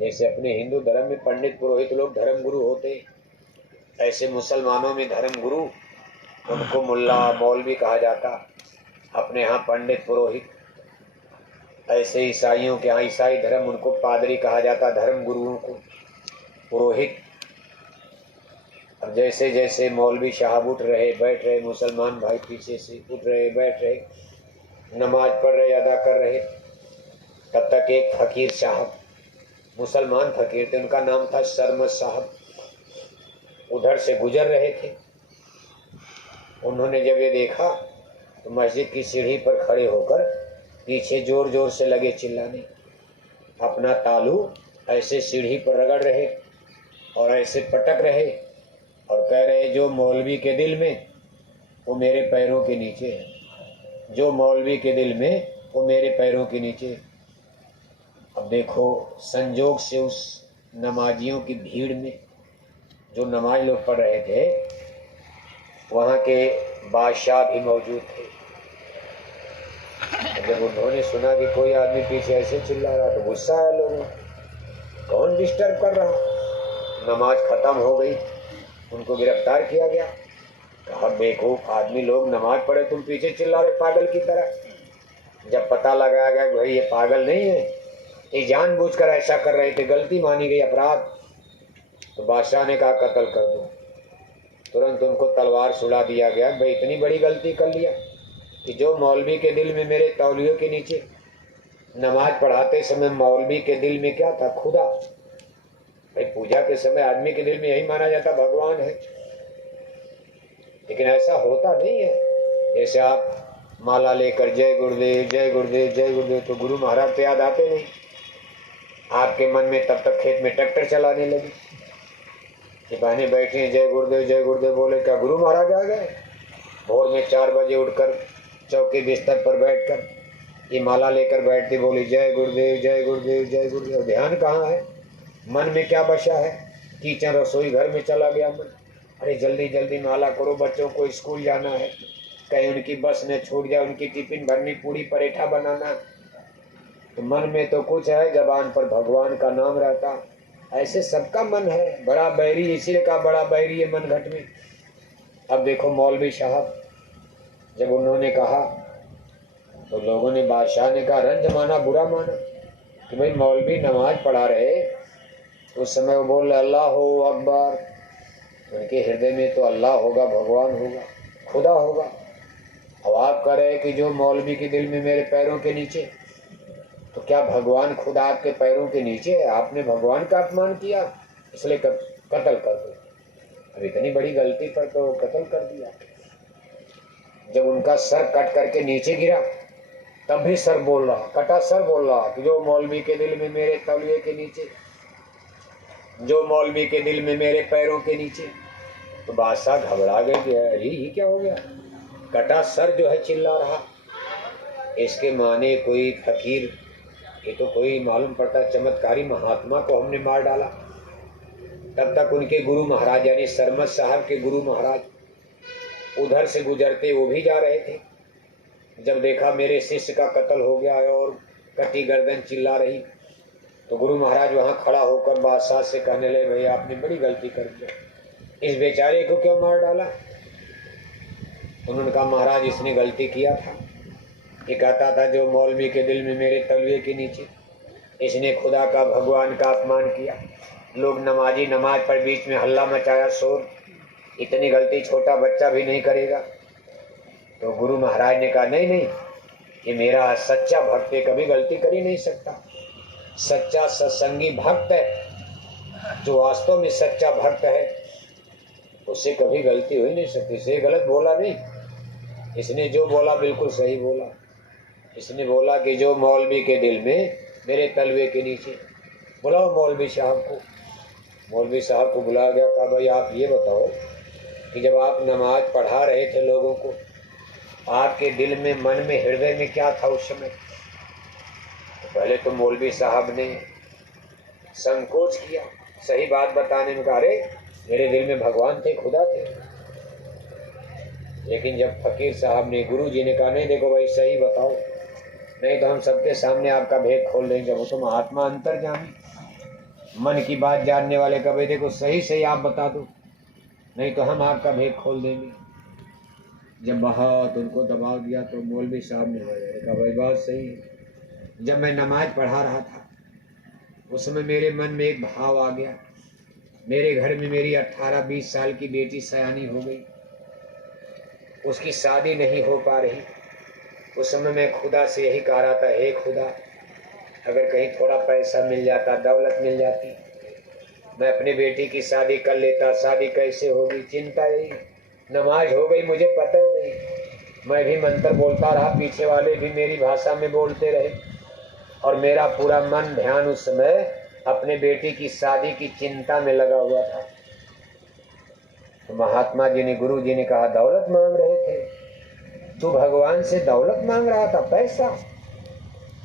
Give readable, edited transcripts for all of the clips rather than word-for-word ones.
जैसे अपने हिंदू धर्म में पंडित पुरोहित लोग धर्म गुरु होते, ऐसे मुसलमानों में धर्म गुरु उनको मुल्ला मौलवी कहा जाता, अपने यहाँ पंडित पुरोहित। ऐसे ईसाइयों के यहाँ ईसाई धर्म उनको पादरी कहा जाता, धर्म गुरुओं को पुरोहित। अब जैसे जैसे मौलवी साहब उठ रहे बैठ रहे, मुसलमान भाई पीछे से उठ रहे बैठ रहे, नमाज पढ़ रहे अदा कर रहे, तब तक एक फकीर साहब, मुसलमान फकीर थे, उनका नाम था सरमद साहब, उधर से गुजर रहे थे। उन्होंने जब ये देखा तो मस्जिद की सीढ़ी पर खड़े होकर पीछे जोर जोर से लगे चिल्लाने, अपना तालू ऐसे सीढ़ी पर रगड़ रहे और ऐसे पटक रहे और कह रहे, जो मौलवी के दिल में वो मेरे पैरों के नीचे है, जो मौलवी के दिल में वो मेरे पैरों के नीचे। अब देखो संजोग से उस नमाजियों की भीड़ में जो नमाज लोग पढ़ रहे थे, वहाँ के बादशाह भी मौजूद थे। जब उन्होंने सुना कि कोई आदमी पीछे ऐसे चिल्ला रहा तो गुस्सा आया लोगों, कौन डिस्टर्ब कर रहा। नमाज खत्म हो गई, उनको गिरफ्तार किया गया। कहा बेवकूफ आदमी, लोग नमाज पढ़े तुम पीछे चिल्ला रहे पागल की तरह। जब पता लगाया गया भाई ये पागल नहीं है, ये जानबूझकर ऐसा कर रहे थे, गलती मानी गई, अपराध, तो बादशाह ने कहा कत्ल कर दो। तुरंत उनको तलवार सुला दिया गया। भाई इतनी बड़ी गलती कर लिया कि जो मौलवी के दिल में मेरे तौलियों के नीचे, नमाज पढ़ाते समय मौलवी के दिल में क्या था? खुदा। भाई पूजा के समय आदमी के दिल में यही माना जाता भगवान है, लेकिन ऐसा होता नहीं है। जैसे आप माला लेकर जय गुरुदेव जय गुरुदेव जय गुरुदेव, तो गुरु महाराज तो याद आते नहीं। आपके मन में तब तक खेत में ट्रैक्टर चलाने लगी, सिपाही बैठे हैं जय गुरुदेव बोले, क्या गुरु महाराज आ गए? भोर में 4 बजे उठकर चौकी बिस्तर पर बैठकर ये माला लेकर बैठती, बोली जय गुरुदेव जय गुरुदेव जय गुरुदेव। ध्यान कहाँ है? मन में क्या बचा है? किचन रसोई घर में चला गया मन। अरे जल्दी जल्दी माला करो, बच्चों को स्कूल जाना है, कहीं उनकी बस न छूट जाए, उनकी टिफिन भरनी, पूरी परेठा बनाना। तो मन में तो कुछ है, जबान पर भगवान का नाम रहता। ऐसे सबका मन है, बड़ा बैरी, इसीलिए कहा बड़ा बैरी है मन घट में। अब देखो मौलवी साहब जब उन्होंने कहा तो लोगों ने, बादशाह ने कहा रंज माना बुरा माना कि भाई मौलवी नमाज पढ़ा रहे, उस समय वो बोल अल्लाह हो अकबर। उनके हृदय में तो अल्लाह होगा, भगवान होगा, खुदा होगा। अब आप कह रहे कि जो मौलवी के दिल में मेरे पैरों के नीचे, तो क्या भगवान खुदा आपके पैरों के नीचे है? आपने भगवान का अपमान किया, इसलिए कत्ल कर दो। अब इतनी बड़ी गलती पर तो कत्ल कर दिया। जब उनका सर कट करके नीचे गिरा तब भी सर बोल रहा, कटा सर बोल रहा कि जो मौलवी के दिल में मेरे तौलिए के नीचे, जो मौलवी के दिल में मेरे पैरों के नीचे। तो बादशाह घबरा गए कि अरे ये क्या हो गया, कटा सर जो है चिल्ला रहा। इसके माने कोई फकीर, ये तो कोई मालूम पड़ता चमत्कारी महात्मा को हमने मार डाला। तब तक उनके गुरु महाराज यानी सरमद साहब के गुरु महाराज उधर से गुजरते, वो भी जा रहे थे। जब देखा मेरे शिष्य का कत्ल हो गया और कटी गर्दन चिल्ला रही, तो गुरु महाराज वहाँ खड़ा होकर बादशाह से कहने लगे, भाई आपने बड़ी गलती कर दिया, इस बेचारे को क्यों मार डाला? उन्होंने कहा महाराज इसने गलती किया था, ये कहता था जो मौलवी के दिल में मेरे तलवे के नीचे, इसने खुदा का भगवान का अपमान किया। लोग नमाजी नमाज पर बीच में हल्ला मचाया, शोर, इतनी गलती छोटा बच्चा भी नहीं करेगा। तो गुरु महाराज ने कहा नहीं नहीं, ये मेरा सच्चा भक्त है, कभी गलती कर ही नहीं सकता। सच्चा सत्संगी भक्त है, जो वास्तव में सच्चा भक्त है, उससे कभी गलती हो ही नहीं सकती। इसे गलत बोला नहीं, इसने जो बोला बिल्कुल सही बोला। इसने बोला कि जो मौलवी के दिल में मेरे तलवे के नीचे। बुलाओ मौलवी साहब को। मौलवी साहब को बुलाया गया, कहा भाई आप ये बताओ कि जब आप नमाज पढ़ा रहे थे लोगों को, आपके दिल में, मन में, हृदय में क्या था उस समय? तो पहले तो मौलवी साहब ने संकोच किया सही बात बताने में, कहा अरे मेरे दिल में भगवान थे, खुदा थे। लेकिन जब फकीर साहब ने, गुरु जी ने कहा नहीं देखो भाई सही बताओ, नहीं तो हम सबके सामने आपका भेद खोल देंगे, वो तो महात्मा अंतर्जामी। मन की बात जानने वाले कभी देखो सही सही आप बता दो, नहीं तो हम आपका भेद खोल देंगे। जब बहुत उनको दबाव दिया तो मौलवी साहब ने कहा भाई बात सही है। जब मैं नमाज पढ़ा रहा था उस समय मेरे मन में एक भाव आ गया। मेरे घर में मेरी 18-20 साल की बेटी सयानी हो गई, उसकी शादी नहीं हो पा रही। उस समय मैं खुदा से यही कह रहा था, हे खुदा अगर कहीं थोड़ा पैसा मिल जाता, दौलत मिल जाती, मैं अपनी बेटी की शादी कर लेता। शादी कैसे होगी चिंता यही। नमाज हो गई मुझे पता ही नहीं, मैं भी मंत्र बोलता रहा, पीछे वाले भी मेरी भाषा में बोलते रहे और मेरा पूरा मन ध्यान उस समय अपने बेटी की शादी की चिंता में लगा हुआ था। तो महात्मा जी ने, गुरु जी ने कहा दौलत मांग रहे थे, तू भगवान से दौलत मांग रहा था, पैसा,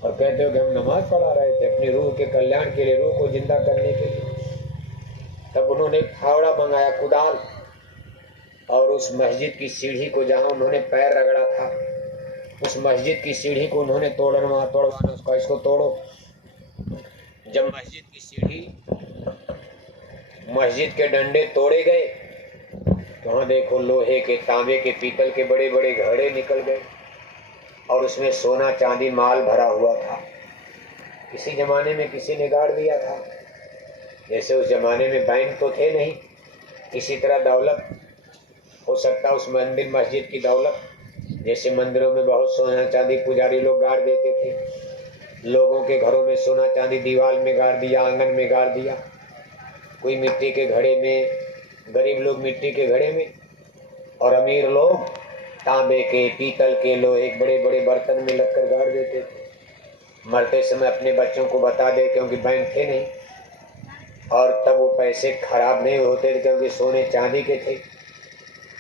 और कहते हो कि हम नमाज पढ़ा रहे थे अपनी रूह के कल्याण के लिए, रूह को जिंदा करने के लिए। तब उन्होंने फावड़ा मंगाया, कुदाल, और उस मस्जिद की सीढ़ी को जहां उन्होंने पैर रगड़ा था उस मस्जिद की सीढ़ी को उन्होंने तोड़वाना, उसका इसको तोड़ो। जब मस्जिद की सीढ़ी, मस्जिद के डंडे तोड़े गए तो वहां देखो लोहे के, तांबे के, पीतल के बड़े बड़े घड़े निकल गए और उसमें सोना चांदी माल भरा हुआ था। किसी जमाने में किसी ने गाड़ दिया था, जैसे उस जमाने में बैंक तो थे नहीं, इसी तरह दौलत हो सकता उस मंदिर मस्जिद की दौलत, जैसे मंदिरों में बहुत सोना चांदी पुजारी लोग गाड़ देते थे, लोगों के घरों में सोना चांदी दीवार में गाड़ दिया, आंगन में गाड़ दिया, कोई मिट्टी के घड़े में, गरीब लोग मिट्टी के घड़े में और अमीर लोग तांबे के, पीतल के, लोहे के बड़े बड़े बर्तन में लगकर गाड़ देते थे। मरते समय अपने बच्चों को बता दे, क्योंकि बैंक थे नहीं और तब वो पैसे खराब नहीं होते थे क्योंकि सोने चांदी के थे।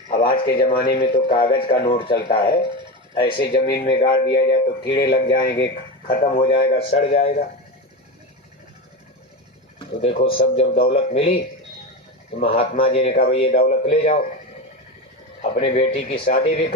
अब आज के ज़माने में तो कागज़ का नोट चलता है, ऐसे ज़मीन में गाड़ दिया जाए तो कीड़े लग जाएंगे, ख़त्म हो जाएगा, सड़ जाएगा। तो देखो सब जब दौलत मिली तो महात्मा जी ने कहा भाई ये दौलत ले जाओ, अपने बेटी की शादी भी कर